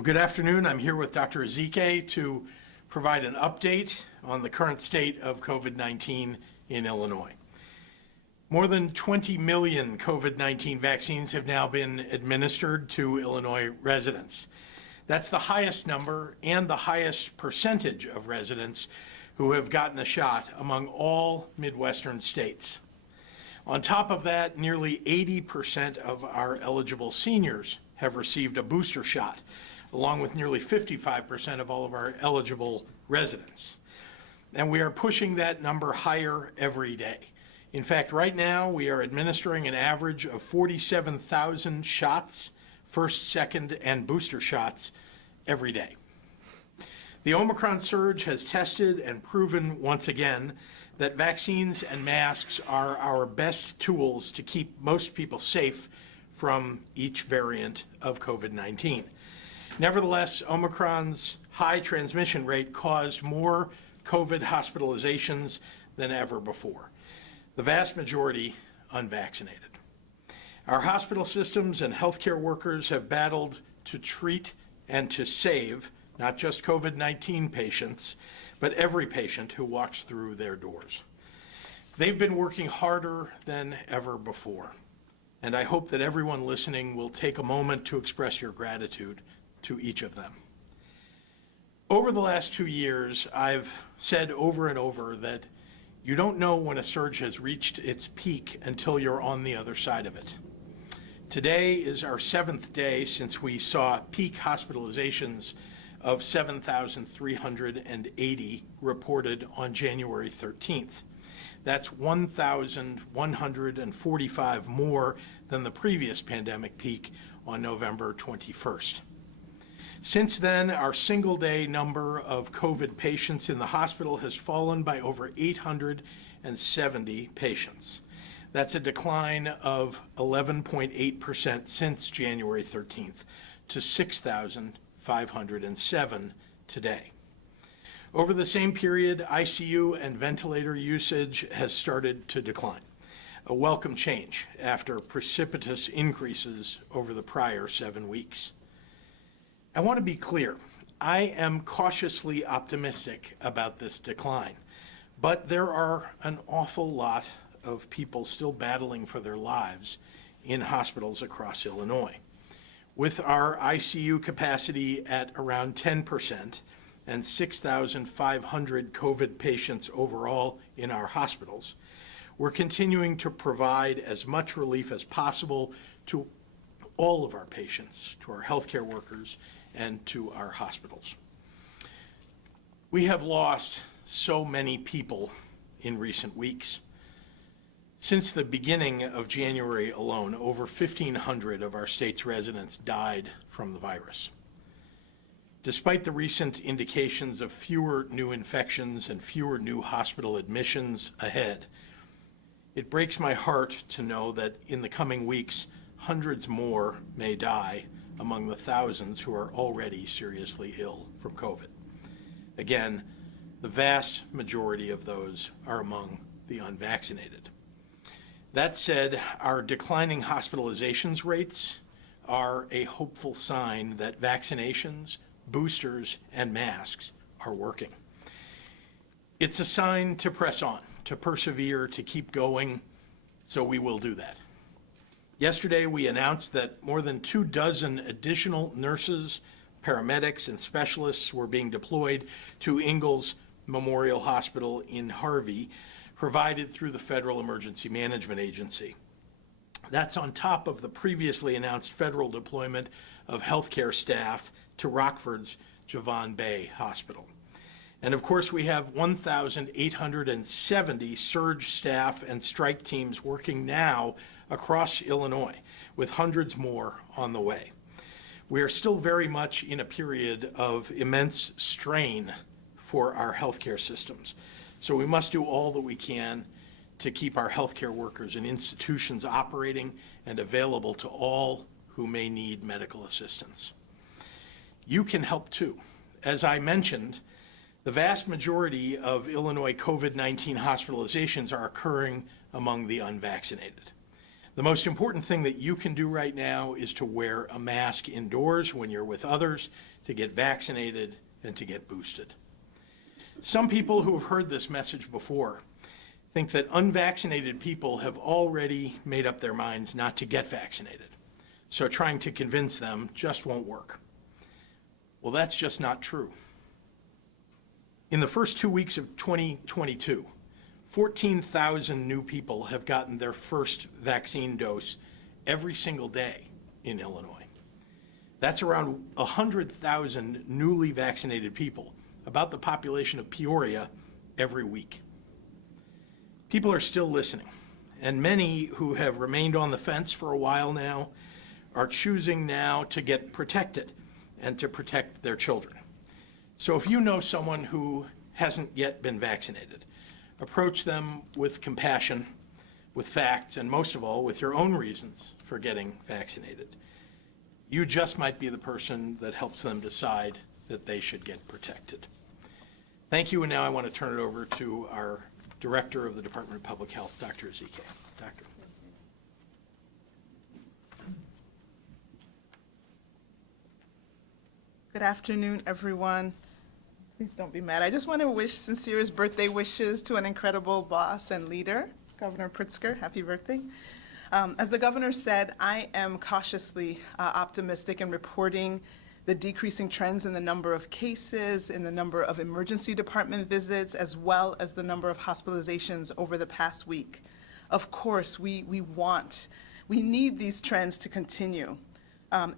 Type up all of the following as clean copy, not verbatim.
Well, good afternoon. I'm here with Dr. Ezike to provide an update on the current state of COVID-19 in Illinois. More than 20 million COVID-19 vaccines have now been administered to Illinois residents. That's the highest number and the highest percentage of residents who have gotten a shot among all Midwestern states. On top of that, nearly 80% of our eligible seniors have received a booster shot, along with nearly 55% of all of our eligible residents. And we are pushing that number higher every day. In fact, right now we are administering an average of 47,000 shots, first, second, and booster shots every day. The Omicron surge has tested and proven once again that vaccines and masks are our best tools to keep most people safe from each variant of COVID-19. Nevertheless, Omicron's high transmission rate caused more COVID hospitalizations than ever before, the vast majority unvaccinated. Our hospital systems and healthcare workers have battled to treat and to save not just COVID-19 patients, but every patient who walks through their doors. They've been working harder than ever before, and I hope that everyone listening will take a moment to express your gratitude to each of them. Over the last 2 years, I've said over and over that you don't know when a surge has reached its peak until you're on the other side of it. Today is our 7th day since we saw peak hospitalizations of 7,380 reported on January 13th. That's 1,145 more than the previous pandemic peak on November 21st. Since then, our single-day number of COVID patients in the hospital has fallen by over 870 patients. That's a decline of 11.8% since January 13th to 6,507 today. Over the same period, ICU and ventilator usage has started to decline, a welcome change after precipitous increases over the prior 7 weeks. I want to be clear, I am cautiously optimistic about this decline, but there are an awful lot of people still battling for their lives in hospitals across Illinois. With our ICU capacity at around 10% and 6,500 COVID patients overall in our hospitals, we're continuing to provide as much relief as possible to all of our patients, to our healthcare workers, and to our hospitals. We have lost so many people in recent weeks. Since the beginning of January alone, over 1,500 of our state's residents died from the virus. Despite the recent indications of fewer new infections and fewer new hospital admissions ahead, it breaks my heart to know that in the coming weeks, hundreds more may die among the thousands who are already seriously ill from COVID. Again, the vast majority of those are among the unvaccinated. That said, our declining hospitalizations rates are a hopeful sign that vaccinations, boosters, and masks are working. It's a sign to press on, to persevere, to keep going, so we will do that. Yesterday, we announced that more than 24 additional nurses, paramedics, and specialists were being deployed to Ingalls Memorial Hospital in Harvey, provided through the Federal Emergency Management Agency. That's on top of the previously announced federal deployment of healthcare staff to Rockford's Javon Bay Hospital. And of course, we have 1,870 surge staff and strike teams working now across Illinois, with hundreds more on the way. We are still very much in a period of immense strain for our healthcare systems, so we must do all that we can to keep our healthcare workers and institutions operating and available to all who may need medical assistance. You can help too. As I mentioned, the vast majority of Illinois COVID-19 hospitalizations are occurring among the unvaccinated. The most important thing that you can do right now is to wear a mask indoors when you're with others, to get vaccinated, and to get boosted. Some people who have heard this message before think that unvaccinated people have already made up their minds not to get vaccinated, so trying to convince them just won't work. Well, that's just not true. In the first 2 weeks of 2022, 14,000 new people have gotten their first vaccine dose every single day in Illinois. That's around 100,000 newly vaccinated people, about the population of Peoria, every week. People are still listening, and many who have remained on the fence for a while now are choosing now to get protected and to protect their children. So if you know someone who hasn't yet been vaccinated, approach them with compassion, with facts, and most of all, with your own reasons for getting vaccinated. You just might be the person that helps them decide that they should get protected. Thank you, and now I want to turn it over to our Director of the Department of Public Health, Dr. Ezike. Doctor. Good afternoon, everyone. Please don't be mad. I just want to wish sincerest birthday wishes to an incredible boss and leader, Governor Pritzker. Happy birthday. As the governor said, I am cautiously optimistic in reporting the decreasing trends in the number of cases, in the number of emergency department visits, as well as the number of hospitalizations over the past week. Of course, we need these trends to continue.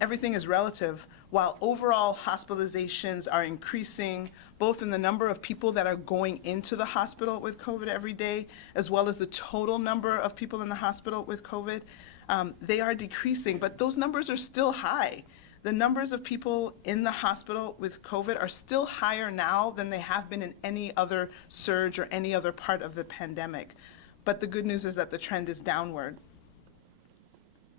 Everything is relative. While overall hospitalizations are increasing, both in the number of people that are going into the hospital with COVID every day, as well as the total number of people in the hospital with COVID, they are decreasing, but those numbers are still high. The numbers of people in the hospital with COVID are still higher now than they have been in any other surge or any other part of the pandemic. But the good news is that the trend is downward.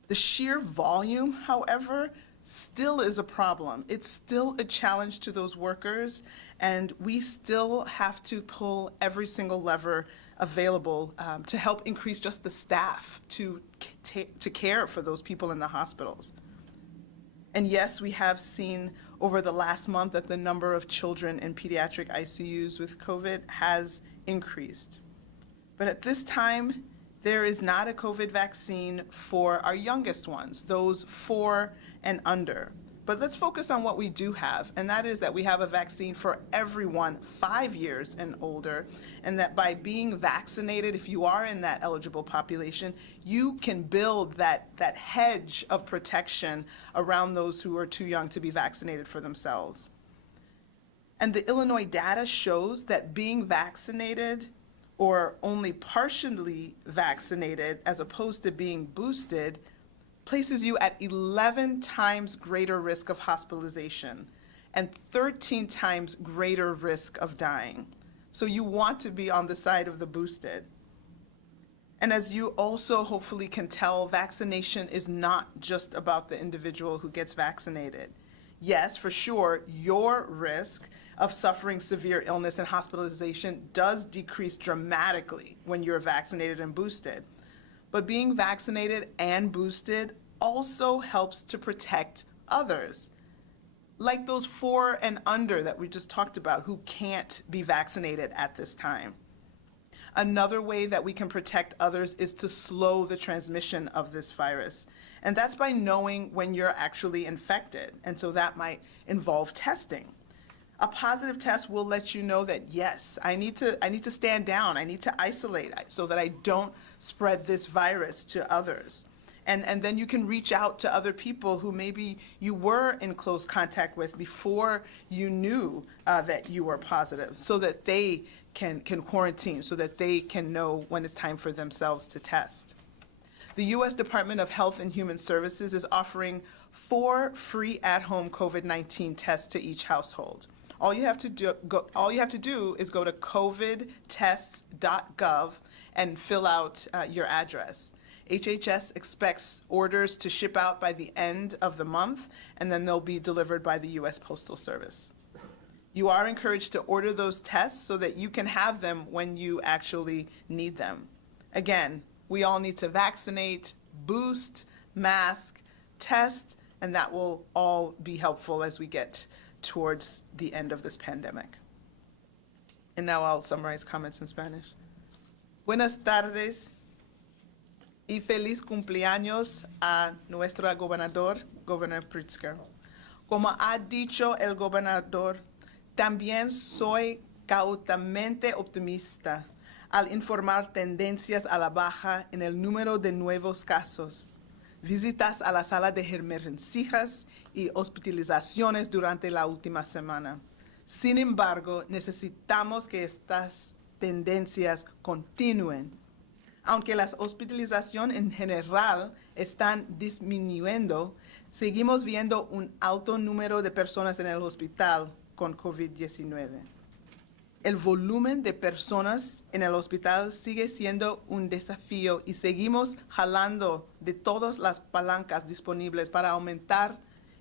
The sheer volume, however, still is a problem. It's still a challenge to those workers, and we still have to pull every single lever available to help increase just the staff to care for those people in the hospitals. And yes, we have seen over the last month that the number of children in pediatric ICUs with COVID has increased. But at this time, there is not a COVID vaccine for our youngest ones, those 4 and under. But let's focus on what we do have, and that is that we have a vaccine for everyone 5 years and older, and that by being vaccinated, if you are in that eligible population, you can build that hedge of protection around those who are too young to be vaccinated for themselves. And the Illinois data shows that being vaccinated or only partially vaccinated as opposed to being boosted places you at 11 times greater risk of hospitalization and 13 times greater risk of dying. So you want to be on the side of the boosted. And as you also hopefully can tell, vaccination is not just about the individual who gets vaccinated. Yes, for sure, your risk of suffering severe illness and hospitalization does decrease dramatically when you're vaccinated and boosted. But being vaccinated and boosted also helps to protect others, like those 4 and under that we just talked about who can't be vaccinated at this time. Another way that we can protect others is to slow the transmission of this virus. And that's by knowing when you're actually infected. And so that might involve testing. A positive test will let you know that, yes, I need to stand down, I need to isolate so that I don't spread this virus to others. And then you can reach out to other people who maybe you were in close contact with before you knew that you were positive, so that they can quarantine, so that they can know when it's time for themselves to test. The U.S. Department of Health and Human Services is offering 4 free at-home COVID-19 tests to each household. All you have to do is go to covidtests.gov and fill out your address. HHS expects orders to ship out by the end of the month, and then they'll be delivered by the U.S. Postal Service. You are encouraged to order those tests so that you can have them when you actually need them. Again, we all need to vaccinate boost, mask, test, and that will all be helpful as we get towards the end of this pandemic. And now I'll summarize comments in Spanish. Buenas tardes y feliz cumpleaños a nuestro gobernador, Governor Pritzker. Como ha dicho el gobernador, también soy cautamente optimista al informar tendencias a la baja en el número de nuevos casos, visitas a la sala de emergencias y hospitalizaciones durante la última semana. Sin embargo, necesitamos que estas tendencias continúen. Aunque las hospitalizaciones en general están disminuyendo, seguimos viendo un alto número de personas en el hospital con COVID-19. El volumen de personas en el hospital sigue siendo un desafío y seguimos jalando de todas las palancas disponibles para aumentar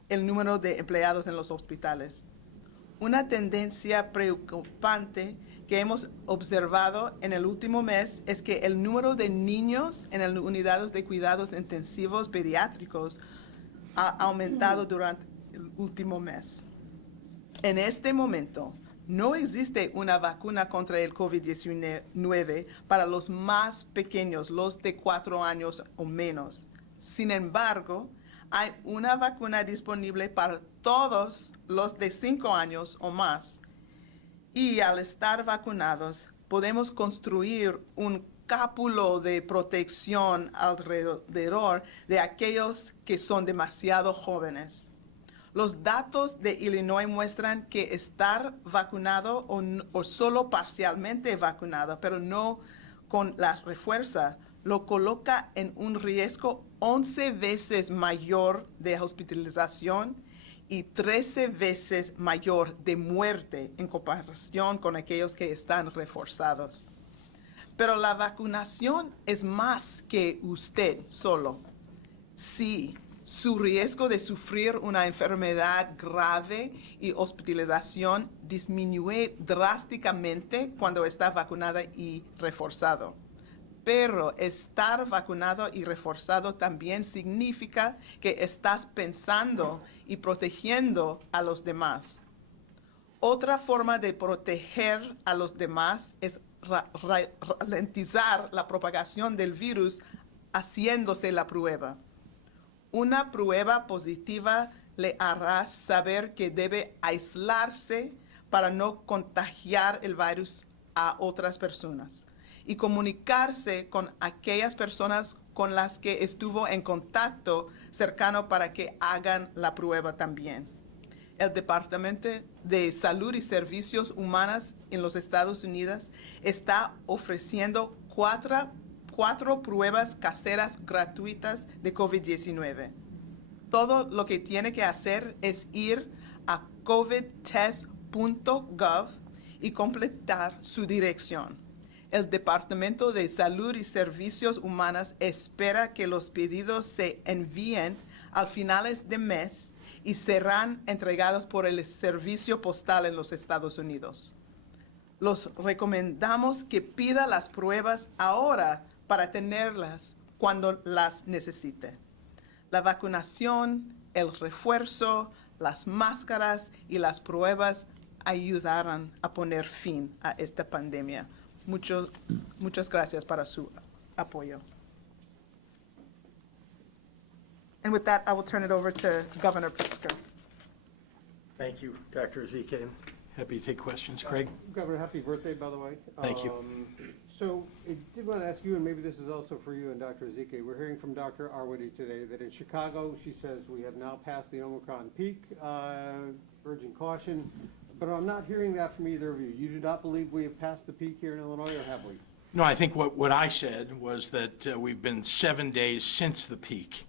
el número de empleados en los hospitales. Una tendencia preocupante que hemos observado en el último mes es que el número de niños en las unidades de cuidados intensivos pediátricos ha aumentado durante el último mes. En este momento, no existe una vacuna contra el COVID-19 para los más pequeños, los de 4 años o menos. Sin embargo, hay una vacuna disponible para todos los de 5 años o más. Y al estar vacunados, podemos construir un cápulo de protección alrededor de aquellos que son demasiado jóvenes. Los datos de Illinois muestran que estar vacunado o solo parcialmente vacunado, pero no con la refuerza, lo coloca en un riesgo 11 veces mayor de hospitalización y 13 veces mayor de muerte en comparación con aquellos que están reforzados. Pero la vacunación es más que usted solo. Sí, su riesgo de sufrir una enfermedad grave y hospitalización disminuye drásticamente cuando está vacunada y reforzado. Pero estar vacunado y reforzado también significa que estás pensando y protegiendo a los demás. Otra forma de proteger a los demás es ralentizar la propagación del virus haciéndose la prueba. Una prueba positiva le hará saber que debe aislarse para no contagiar el virus a otras personas y comunicarse con aquellas personas con las que estuvo en contacto cercano para que hagan la prueba también. El Departamento de Salud y Servicios Humanos en los Estados Unidos está ofreciendo cuatro pruebas caseras gratuitas de COVID-19. Todo lo que tiene que hacer es ir a covidtest.gov y completar su dirección. El Departamento de Salud y Servicios Humanos espera que los pedidos se envíen a finales de mes y serán entregados por el servicio postal en los Estados Unidos. Los recomendamos que pida las pruebas ahora para tenerlas cuando las necesite. La vacunación, el refuerzo, las máscaras y las pruebas ayudarán a poner fin a esta pandemia. Muchas gracias para su apoyo. And with that, I will turn it over to Governor Pritzker. Thank you, Dr. Ezike. Happy to take questions. Craig? Governor, happy birthday, by the way. Thank you. So I did want to ask you, and maybe this is also for you and Dr. Ezike. We're hearing from Dr. Arwady today that in Chicago, she says we have now passed the Omicron peak, urging caution. But I'm not hearing that from either of you. You do not believe we have passed the peak here in Illinois, or have we? No, I think what I said was that we've been 7 days since the peak.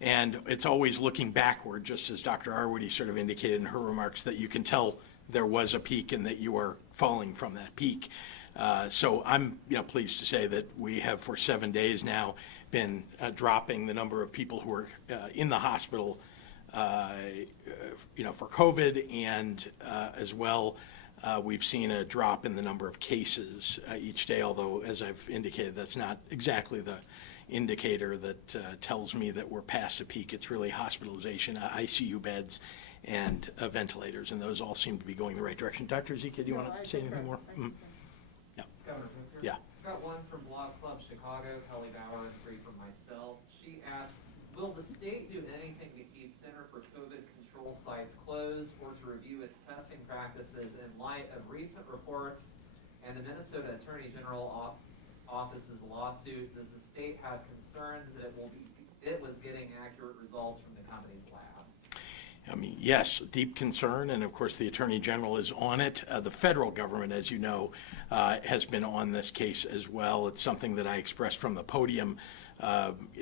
And it's always looking backward, just as Dr. Arwady sort of indicated in her remarks, that you can tell there was a peak and that you are falling from that peak. So I'm pleased to say that we have for 7 days now been dropping the number of people who are in the hospital for COVID, and as well We've seen a drop in the number of cases each day, although, as I've indicated, that's not exactly the indicator that tells me that we're past a peak. It's really hospitalization, ICU beds, and ventilators, and those all seem to be going the right direction. Dr. Zika, do you want to say anything more? Yeah. Governor Pritzker? Yeah. Got one from Block Club Chicago, Kelly Bauer, and three from myself. She asked, will the state do anything to keep Center for COVID Control sites closed or to review its testing practices in light of recent reports and the Minnesota Attorney General Office's lawsuit? Does the state have concerns that it was getting accurate results from the company's lab? I mean, yes, deep concern, and of course the Attorney General is on it. The federal government, as you know, has been on this case as well. It's something that I expressed from the podium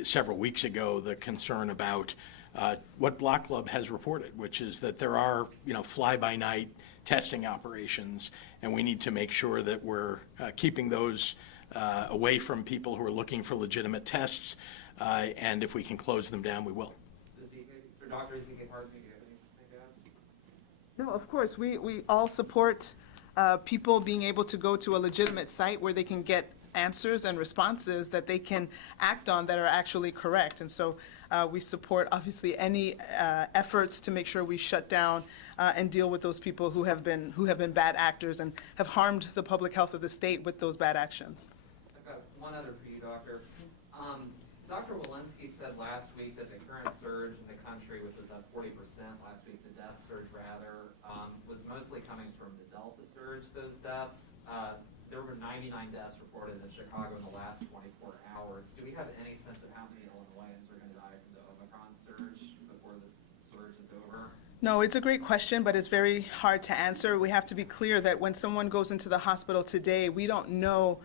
several weeks ago, the concern about what Block Club has reported, which is that there are, fly-by-night testing operations, and we need to make sure that we're keeping those away from people who are looking for legitimate tests, and if we can close them down, we will. Dr. Zika, pardon me, do you have anything to add? No, of course, we all support people being able to go to a legitimate site where they can get answers and responses that they can act on that are actually correct. And so we support, obviously, any efforts to make sure we shut down and deal with those people who have been bad actors and have harmed the public health of the state with those bad actions. I've got one other for you, Doctor. Dr. Walensky said last week that the current surge in the country, which was up 40% last week, the death surge rather, was mostly coming from the Delta surge, those deaths. There were 99 deaths reported in Chicago in the last 24 hours. Do we have any sense of how many Illinoisans are going to die from the Omicron surge before this surge is over? No, it's a great question, but it's very hard to answer. We have to be clear that when someone goes into the hospital today, we don't know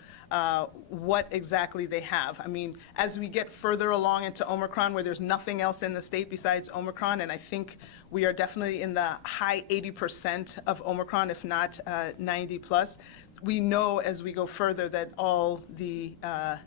what exactly they have. I mean, as we get further along into Omicron, where there's nothing else in the state besides Omicron, and I think we are definitely in the high 80% of Omicron, if not 90 plus, we know as we go further that all the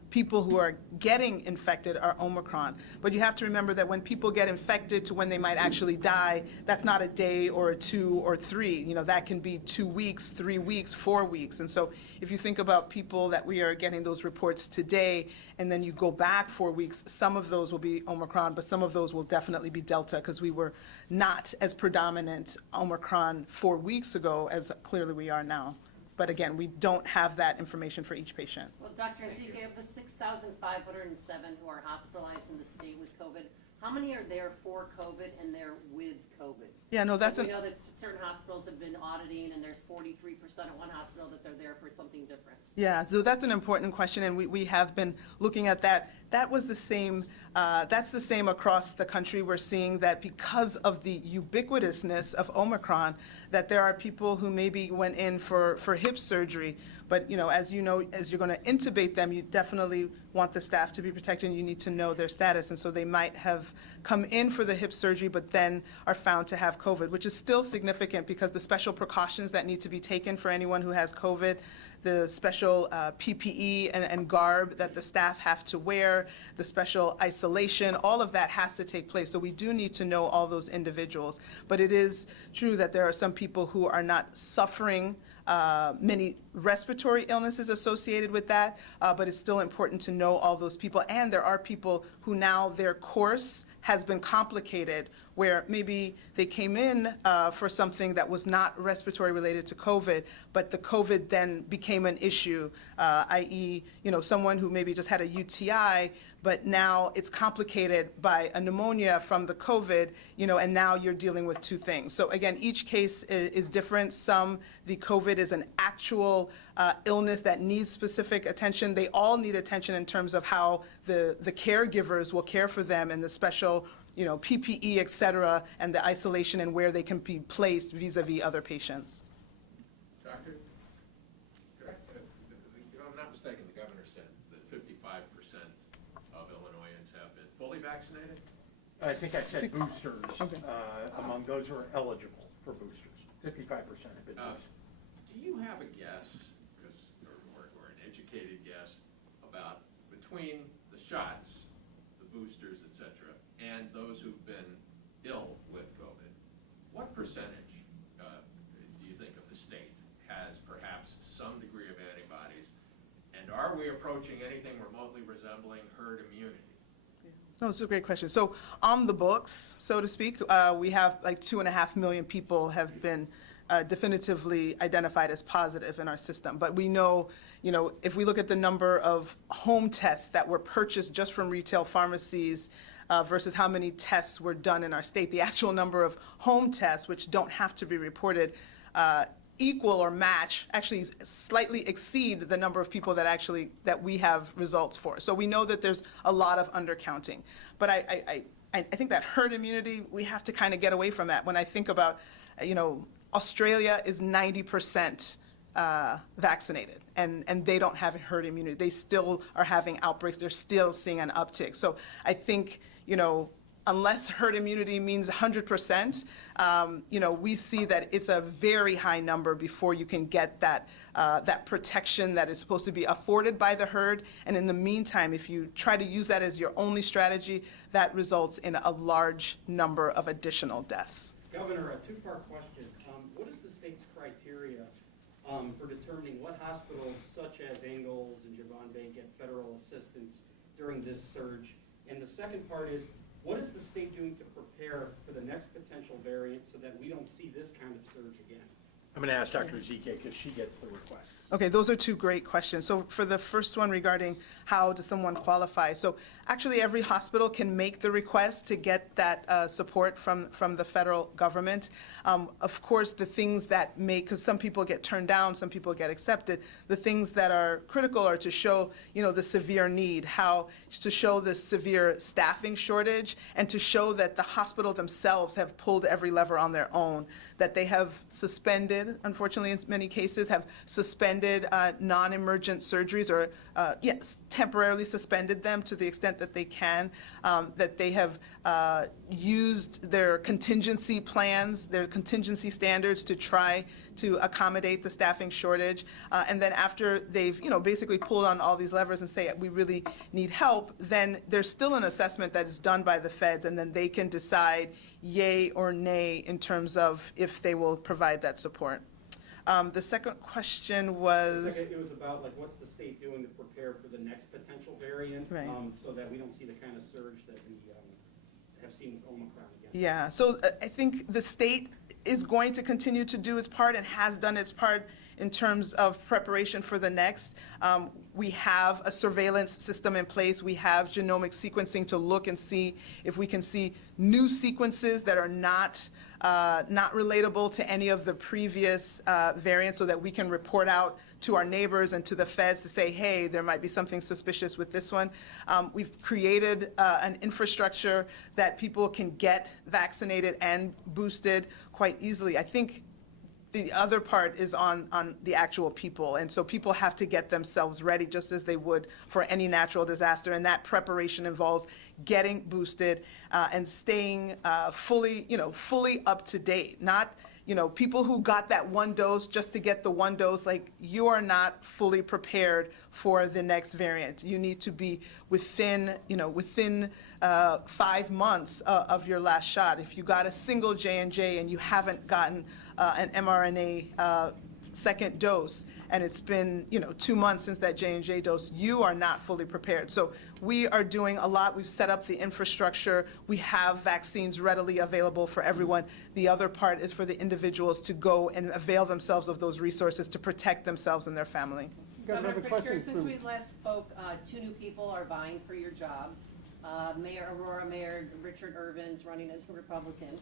people who are getting infected are Omicron. But you have to remember that when people get infected to when they might actually die, that's not a day or 2 or 3. That can be 2 weeks, 3 weeks, 4 weeks. And so if you think about people that we are getting those reports today, and then you go back 4 weeks, some of those will be Omicron, but some of those will definitely be Delta, because we were not as predominant Omicron 4 weeks ago as clearly we are now. But again, we don't have that information for each patient. Well, Dr. Zika, of the 6,507 who are hospitalized in the state with COVID, how many are there for COVID and they're with COVID? Yeah, no, that's We know that certain hospitals have been auditing, and there's 43% at one hospital that they're there for something different. Yeah, so that's an important question, and we have been looking at that. That was the same, that's the same across the country. We're seeing that because of the ubiquitousness of Omicron, that there are people who maybe went in for hip surgery, but as you're going to intubate them, you definitely want the staff to be protected, and you need to know their status. And so they might have come in for the hip surgery, but then are found to have COVID, which is still significant because the special precautions that need to be taken for anyone who has COVID, the special PPE and garb that the staff have to wear, the special isolation, all of that has to take place. So we do need to know all those individuals. But it is true that there are some people who are not suffering many respiratory illnesses associated with that, but it's still important to know all those people. And there are people who now their course has been complicated, where maybe they came in for something that was not respiratory related to COVID, but the COVID then became an issue, i.e., someone who maybe just had a UTI, but now it's complicated by a pneumonia from the COVID, and now you're dealing with two things. So again, each case is different. The COVID is an actual illness that needs specific attention. They all need attention in terms of how the caregivers will care for them, and the special PPE, et cetera, and the isolation and where they can be placed vis-a-vis other patients. Doctor? Correct. If I'm not mistaken, the governor said that 55% of Illinoisans have been fully vaccinated? I think I said boosters, Okay. among those who are eligible for boosters. 55% have been boosted. Do you have a guess, or an educated guess, about between the shots, the boosters, et cetera, and those who've been ill with COVID, what percentage, do you think, of the state we approaching anything remotely resembling herd immunity? No, it's a great question. So on the books, so to speak, we have like 2.5 million people have been definitively identified as positive in our system. But we know, if we look at the number of home tests that were purchased just from retail pharmacies versus how many tests were done in our state, the actual number of home tests, which don't have to be reported, equal or match, actually slightly exceed the number of people that we have results for. So we know that there's a lot of undercounting. But I think that herd immunity, we have to kind of get away from that. When I think about, Australia is 90% vaccinated, and they don't have herd immunity. They still are having outbreaks. They're still seeing an uptick. So I think, unless herd immunity means 100%, we see that it's a very high number before you can get that protection that is supposed to be afforded by the herd. And in the meantime, if you try to use that as your only strategy, that results in a large number of additional deaths. Governor, a two-part question. What is the state's criteria for determining what hospitals such as Ingalls and Javon Bay get federal assistance during this surge? And the second part is, what is the state doing to prepare for the next potential variant so that we don't see this kind of surge again? I'm going to ask Dr. Ezike because she gets the requests. Okay, those are two great questions. So for the first one regarding how does someone qualify, so actually every hospital can make the request to get that support from the federal government. Of course, the things that because some people get turned down, some people get accepted, the things that are critical are to show, the severe need, to show the severe staffing shortage, and to show that the hospital themselves have pulled every lever on their own, that they have suspended, unfortunately in many cases, have suspended non-emergent surgeries or, temporarily suspended them to the extent that they can, that they have used their contingency plans, their contingency standards to try to accommodate the staffing shortage. And then after they've, basically pulled on all these levers and say, we really need help, then there's still an assessment that is done by the feds, and then they can decide yay or nay in terms of if they will provide that support. The second question was... It was about, what's the state doing to prepare for the next potential variant, Right. So that we don't see the kind of surge that we have seen with Omicron again? Yeah, so I think the state is going to continue to do its part and has done its part in terms of preparation for the next. We have a surveillance system in place. We have genomic sequencing to look and see if we can see new sequences that are not relatable to any of the previous variants, so that we can report out to our neighbors and to the feds to say, hey, there might be something suspicious with this one. We've created an infrastructure that people can get vaccinated and boosted quite easily. I think the other part is on the actual people, and so people have to get themselves ready just as they would for any natural disaster, and that preparation involves getting boosted and staying fully up to date. Not, people who got that one dose just to get the one dose, you are not fully prepared for the next variant. You need to be within 5 months of your last shot. If you got a single J&J and you haven't gotten an mRNA second dose, and it's been 2 months since that J&J dose, you are not fully prepared. So we are doing a lot. We've set up the infrastructure. We have vaccines readily available for everyone. The other part is for the individuals to go and avail themselves of those resources to protect themselves and their family. Governor another Pritzker, question since from- we last spoke, 2 new people are vying for your job. Mayor Aurora, Mayor Richard Irvin's running as a Republican,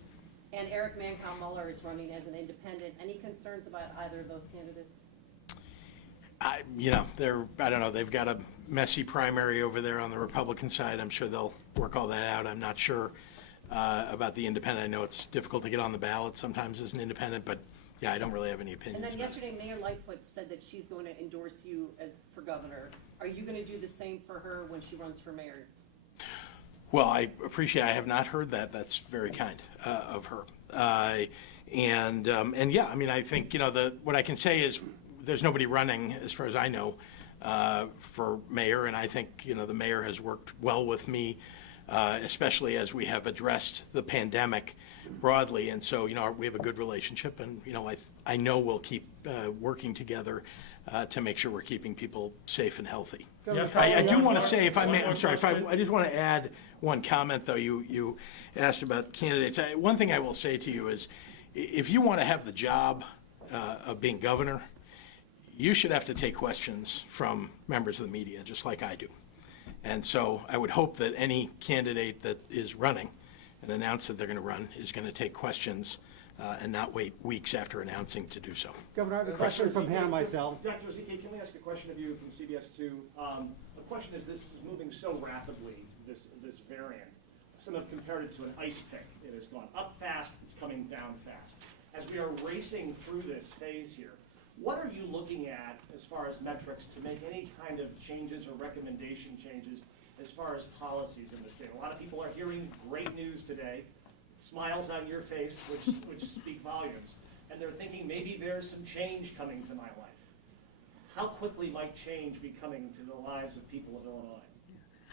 and Eric Mancow-Muller is running as an independent. Any concerns about either of those candidates? I don't know, they've got a messy primary over there on the Republican side. I'm sure they'll work all that out. I'm not sure about the independent. I know it's difficult to get on the ballot sometimes as an independent, but yeah, I don't really have any And opinions then about it. yesterday, Mayor Lightfoot said that she's going to endorse you for governor. Are you going to do the same for her when she runs for mayor? Well, I appreciate, I have not heard that. That's very kind of her. And yeah, I think, what I can say is there's nobody running, as far as I know, for mayor. And I think, the mayor has worked well with me, especially as we have addressed the pandemic broadly. And so, we have a good relationship. And, I know we'll keep working together to make sure we're keeping people safe and healthy. Yeah, I do one want to more- say, if I one may, more I'm sorry, question. I just want to add one comment, though. You asked about candidates. One thing I will say to you is, if you want to have the job of being governor, you should have to take questions from members of the media, just like I do. And so I would hope that any candidate that is running and announce that they're going to run is going to take questions and not wait weeks after announcing to do so. Governor, I have a question from Hannah myself. Dr. Zeke, can we ask a question of you from CBS 2? The question is, this is moving so rapidly, this variant. Some have compared it to an ice pick. It has gone up fast, it's coming down fast. As we are racing through this phase here, what are you looking at as far as metrics to make any kind of changes or recommendation changes as far as policies in the state? A lot of people are hearing great news today, smiles on your face, which speak volumes, and they're thinking maybe there's some change coming to my life. How quickly might change be coming to the lives of people of Illinois?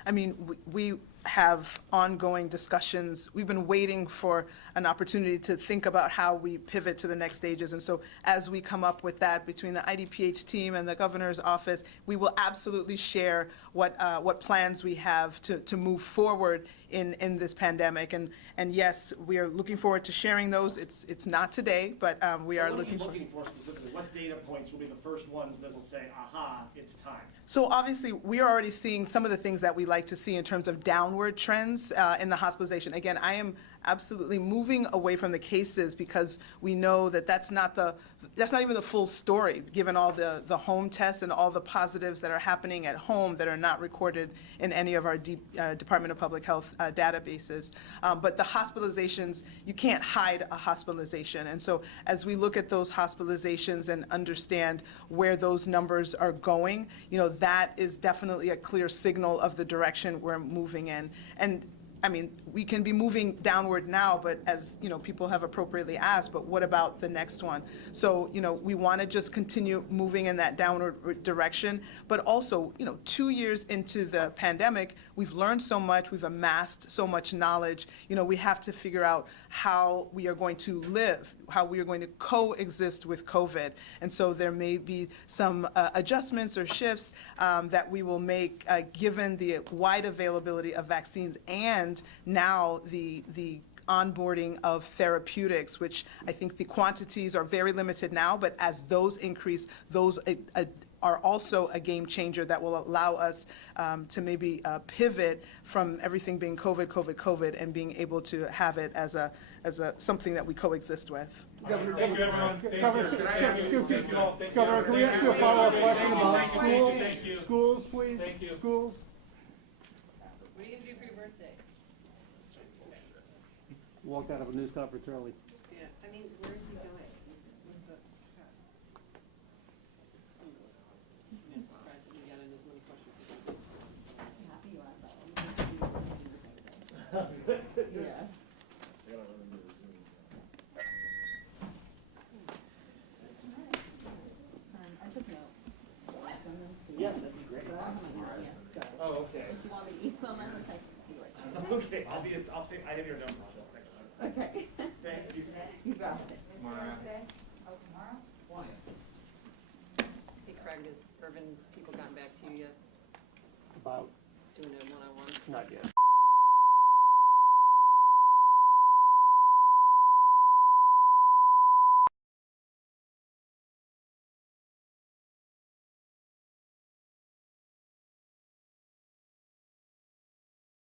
I mean, we have ongoing discussions. We've been waiting for an opportunity to think about how we pivot to the next stages. And so as we come up with that between the IDPH team and the governor's office, we will absolutely share what plans we have to move forward in this pandemic. And yes, we are looking forward to sharing those. It's not today, but we are looking for. What are you looking for specifically? What data points will be the first ones that will say, aha, it's time? So obviously, we are already seeing some of the things that we like to see in terms of downward trends in the hospitalization. Again, I am absolutely moving away from the cases because we know that that's not even the full story, given all the home tests and all the positives that are happening at home that are not recorded in any of our Department of Public Health databases. But the hospitalizations, you can't hide a hospitalization. And so as we look at those hospitalizations and understand where those numbers are going, that is definitely a clear signal of the direction we're moving in. And I mean, we can be moving downward now, but as, people have appropriately asked, but what about the next one? So, we want to just continue moving in that downward direction, but also, 2 years into the pandemic, we've learned so much, we've amassed so much knowledge. We have to figure out how we are going to live, how we are going to coexist with COVID. And so there may be some adjustments or shifts that we will make given the wide availability of vaccines and now the onboarding of therapeutics, which I think the quantities are very limited now, but as those increase, those are also a game changer that will allow us to maybe pivot from everything being COVID, and being able to have it as a something that we coexist with. Governor, Thank you, everyone. Thank Governor, you. Governor, can we ask you a follow-up question about schools? Thank you. Schools, please? Thank you. Schools? What are you gonna do for your birthday? Walked out of a news conference early. Yeah, I mean, where's he going? I'm surprised that he got in as many questions. Yeah. I took notes. I'll send them to you. Yeah, that'd be great. Oh, okay. If you want me to email them or text it to you right now. Okay, I have your number, I'll text you. Okay. Thank you. You got it. Oh, tomorrow? Hey Craig, has Irvin's people gotten back to you yet, About, doing a one-on-one? not yet.